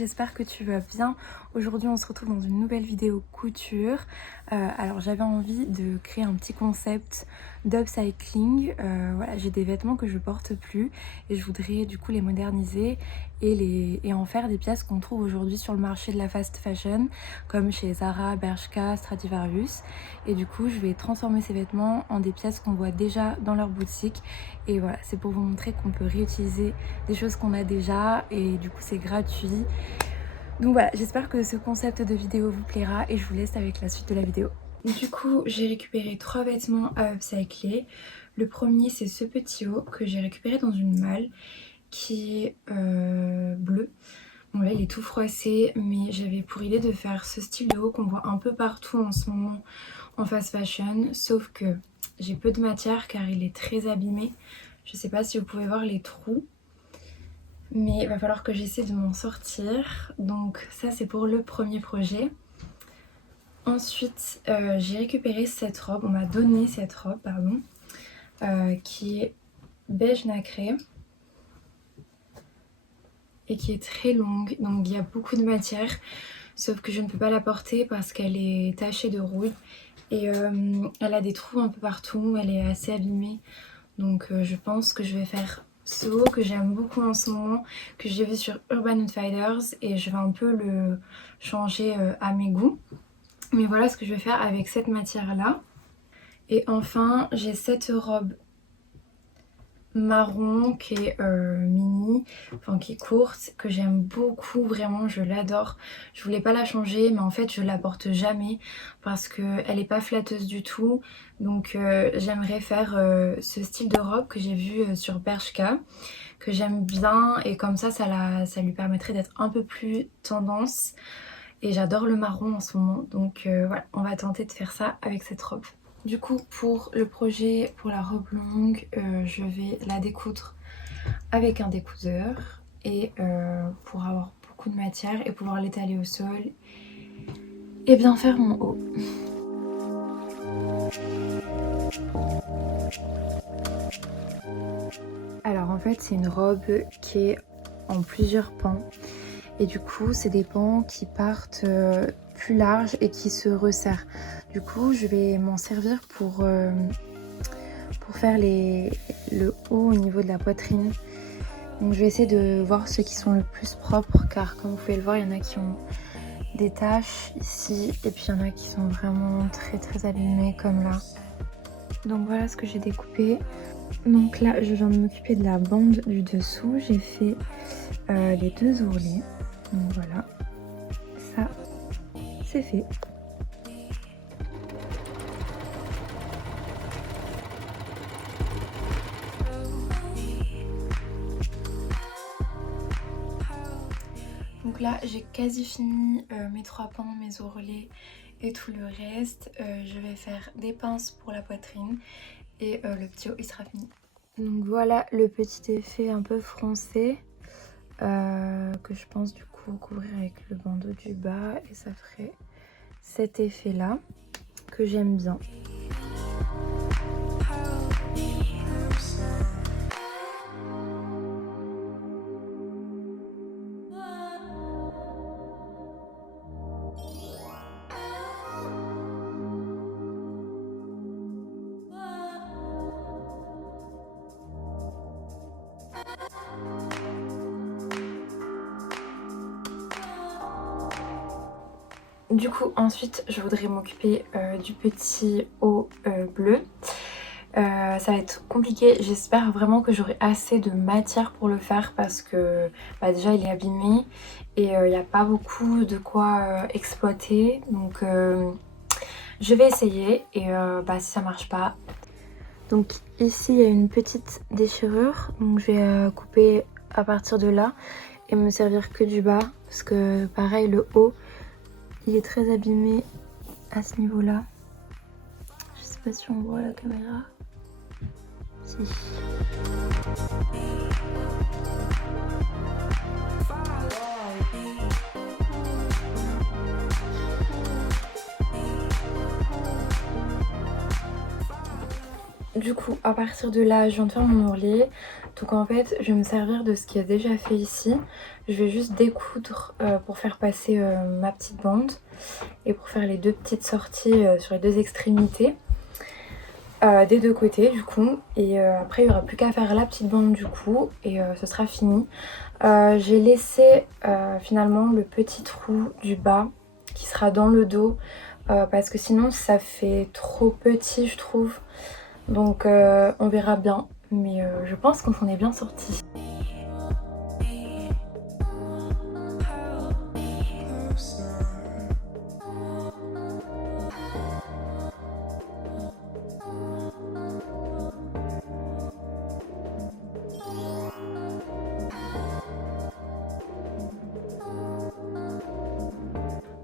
j'espère que tu vas bien. Aujourd'hui on se retrouve dans une nouvelle vidéo couture. Alors j'avais envie de créer un petit concept d'upcycling. Voilà, j'ai des vêtements que je porte plus et je voudrais du coup les moderniser et en faire des pièces qu'on trouve aujourd'hui sur le marché de la fast fashion, comme chez Zara, Bershka, Stradivarius. Et du coup je vais transformer ces vêtements en des pièces qu'on voit déjà dans leur boutique. Et voilà, c'est pour vous montrer qu'on peut réutiliser des choses qu'on a déjà et du coup c'est gratuit. Donc voilà, j'espère que ce concept de vidéo vous plaira et je vous laisse avec la suite de la vidéo. Du coup, j'ai récupéré 3 vêtements à upcycler. Le premier, c'est ce petit haut que j'ai récupéré dans une malle qui est bleu. Bon là, il est tout froissé, mais j'avais pour idée de faire ce style de haut qu'on voit un peu partout en ce moment en fast fashion, sauf que j'ai peu de matière car il est très abîmé. Je sais pas si vous pouvez voir les trous, mais il va falloir que j'essaie de m'en sortir. Donc ça, c'est pour le premier projet. Ensuite, j'ai récupéré cette robe, on m'a donné cette robe, pardon, qui est beige nacré et qui est très longue, donc il y a beaucoup de matière, sauf que je ne peux pas la porter parce qu'elle est tachée de rouille et elle a des trous un peu partout, elle est assez abîmée, donc je pense que je vais faire ce haut que j'aime beaucoup en ce moment, que j'ai vu sur Urban Outfitters, et je vais un peu le changer à mes goûts. Mais voilà ce que je vais faire avec cette matière là. Et enfin j'ai cette robe marron qui est mini, enfin qui est courte, que j'aime beaucoup, vraiment je l'adore. Je voulais pas la changer mais en fait je la porte jamais parce qu'elle est pas flatteuse du tout. Donc j'aimerais faire ce style de robe que j'ai vu sur Bershka, que j'aime bien, et comme ça lui permettrait d'être un peu plus tendance. Et j'adore le marron en ce moment, donc voilà, on va tenter de faire ça avec cette robe. Du coup, pour le projet, pour la robe longue, je vais la découdre avec un découseur et pour avoir beaucoup de matière et pouvoir l'étaler au sol et bien faire mon haut. Alors en fait, c'est une robe qui est en plusieurs pans. Et du coup, c'est des pans qui partent plus larges et qui se resserrent. Du coup, je vais m'en servir pour faire le haut au niveau de la poitrine. Donc je vais essayer de voir ceux qui sont le plus propres, car comme vous pouvez le voir, il y en a qui ont des taches ici et puis il y en a qui sont vraiment très abîmés comme là. Donc voilà ce que j'ai découpé. Donc là, je viens de m'occuper de la bande du dessous. J'ai fait les 2 ourlets. Donc voilà, ça c'est fait. Donc là j'ai quasi fini mes 3 pans, mes ourlets et tout le reste. Je vais faire des pinces pour la poitrine et le petit haut il sera fini. Donc voilà le petit effet un peu froncé que je pense du coup couvrir avec le bandeau du bas, et ça ferait cet effet là que j'aime bien. Du coup ensuite je voudrais m'occuper du petit haut bleu. Ça va être compliqué, j'espère vraiment que j'aurai assez de matière pour le faire parce que déjà il est abîmé et il n'y a pas beaucoup de quoi exploiter. Donc je vais essayer et si ça marche pas. Donc ici il y a une petite déchirure, donc je vais couper à partir de là et me servir que du bas parce que pareil le haut il est très abîmé à ce niveau là. Je sais pas si on voit la caméra. Si. Du coup à partir de là je viens de faire mon ourlet. Donc en fait je vais me servir de ce qui est déjà fait ici. Je vais juste découdre pour faire passer ma petite bande et pour faire les deux petites sorties sur les deux extrémités. Des deux côtés du coup, et après il n'y aura plus qu'à faire la petite bande du coup et ce sera fini. J'ai laissé finalement le petit trou du bas qui sera dans le dos parce que sinon ça fait trop petit je trouve, donc on verra bien, mais je pense qu'on s'en est bien sorti.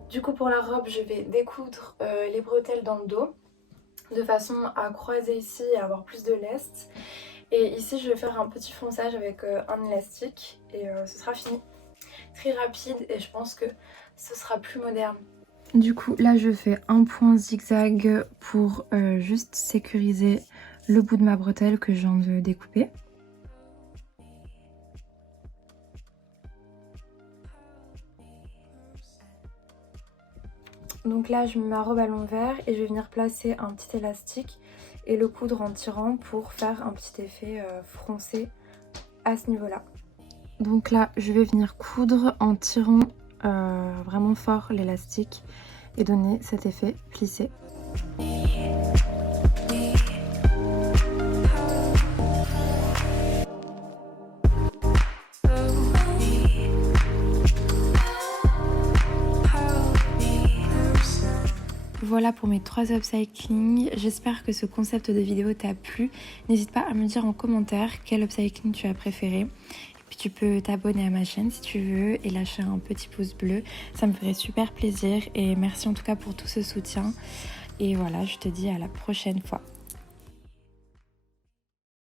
Du coup pour la robe je vais découdre les bretelles dans le dos de façon à croiser ici et avoir plus de lest. Et ici je vais faire un petit fonçage avec un élastique et ce sera fini. Très rapide et je pense que ce sera plus moderne. Du coup là je fais un point zigzag pour juste sécuriser le bout de ma bretelle que je viens de découper. Donc là je mets ma robe à l'envers et je vais venir placer un petit élastique et le coudre en tirant pour faire un petit effet froncé à ce niveau là. Donc là je vais venir coudre en tirant vraiment fort l'élastique et donner cet effet plissé. Voilà pour mes 3 upcycling. J'espère que ce concept de vidéo t'a plu. N'hésite pas à me dire en commentaire quel upcycling tu as préféré. Et puis tu peux t'abonner à ma chaîne si tu veux et lâcher un petit pouce bleu. Ça me ferait super plaisir et merci en tout cas pour tout ce soutien. Et voilà, je te dis à la prochaine fois.